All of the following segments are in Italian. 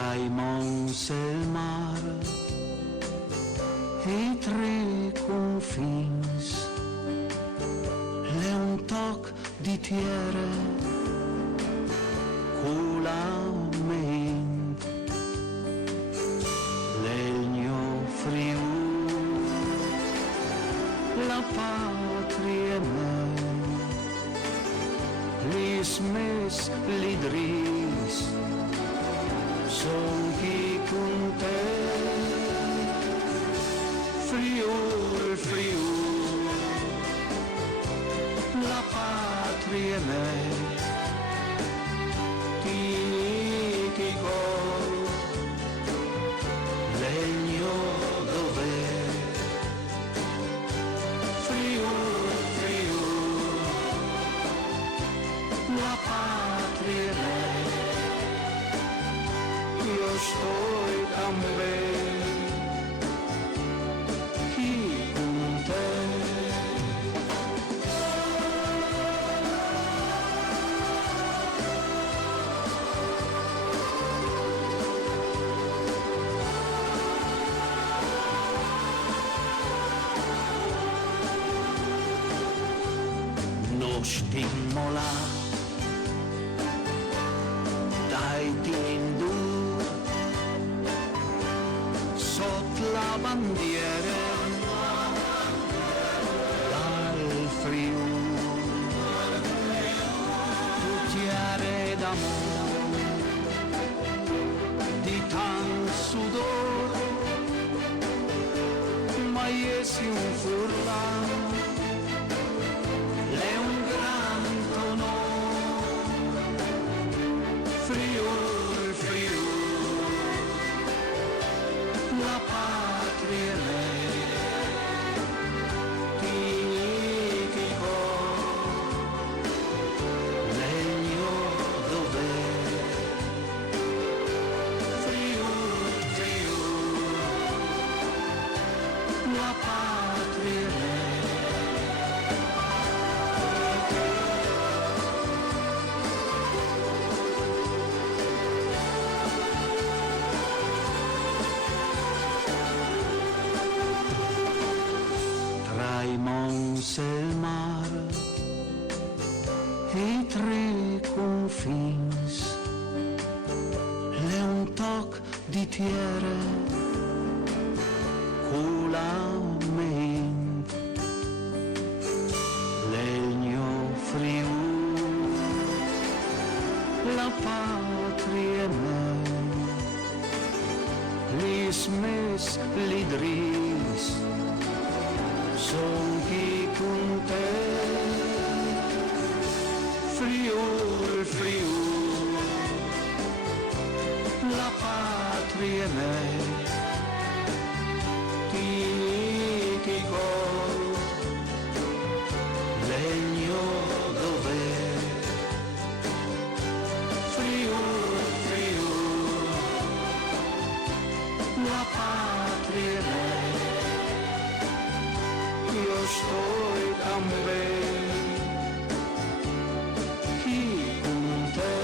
tra i monti e il mare e i tre confins, le un toc di tiere con la mente, legno frio, la patria mea, l'ismes, l'idris, son chi con te, Friul, Friul, la patria mea, ti cor, legno dov'è, Friul, Friul, la patria mea, io sto también qui con te. Non stimola dai tindur sotto la bandiera dal Friuli, cucchiare d'amore di tan sudore, ma iesi un furlan è un gran onore, Friul, Friul, la patria mea, ti cor, legno dov'è, Friul, Friul, la patria mea. Tra i monti e il mare e i tre confins, le un toc di tiere con la mente, legno Friul, la patria mea, l'ismes, l'idris, son chi con te, Friul, Friul, la patria mea, ti cor, legno dov'è, Friul, Friul, la patria mea, io sto también qui con te.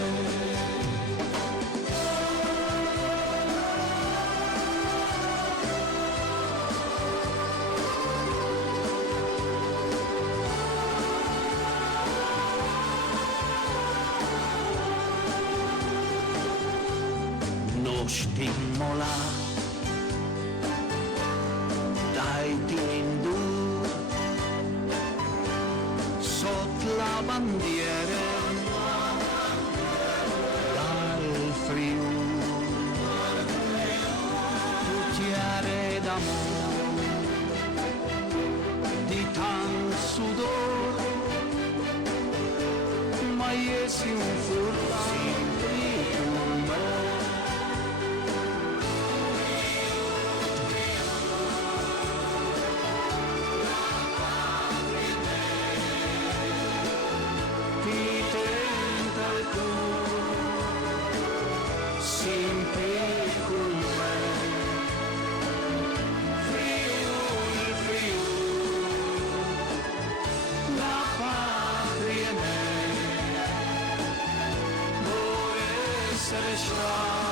Non stimola dai tindur sotto la bandiera dal Friuli, cucchiare d'amore di tan sudore, ma iesi un furlan con me. Ti tenta il cuore, sempre con me, Friul, Friul, la patria mea, vuoi essere sciolta.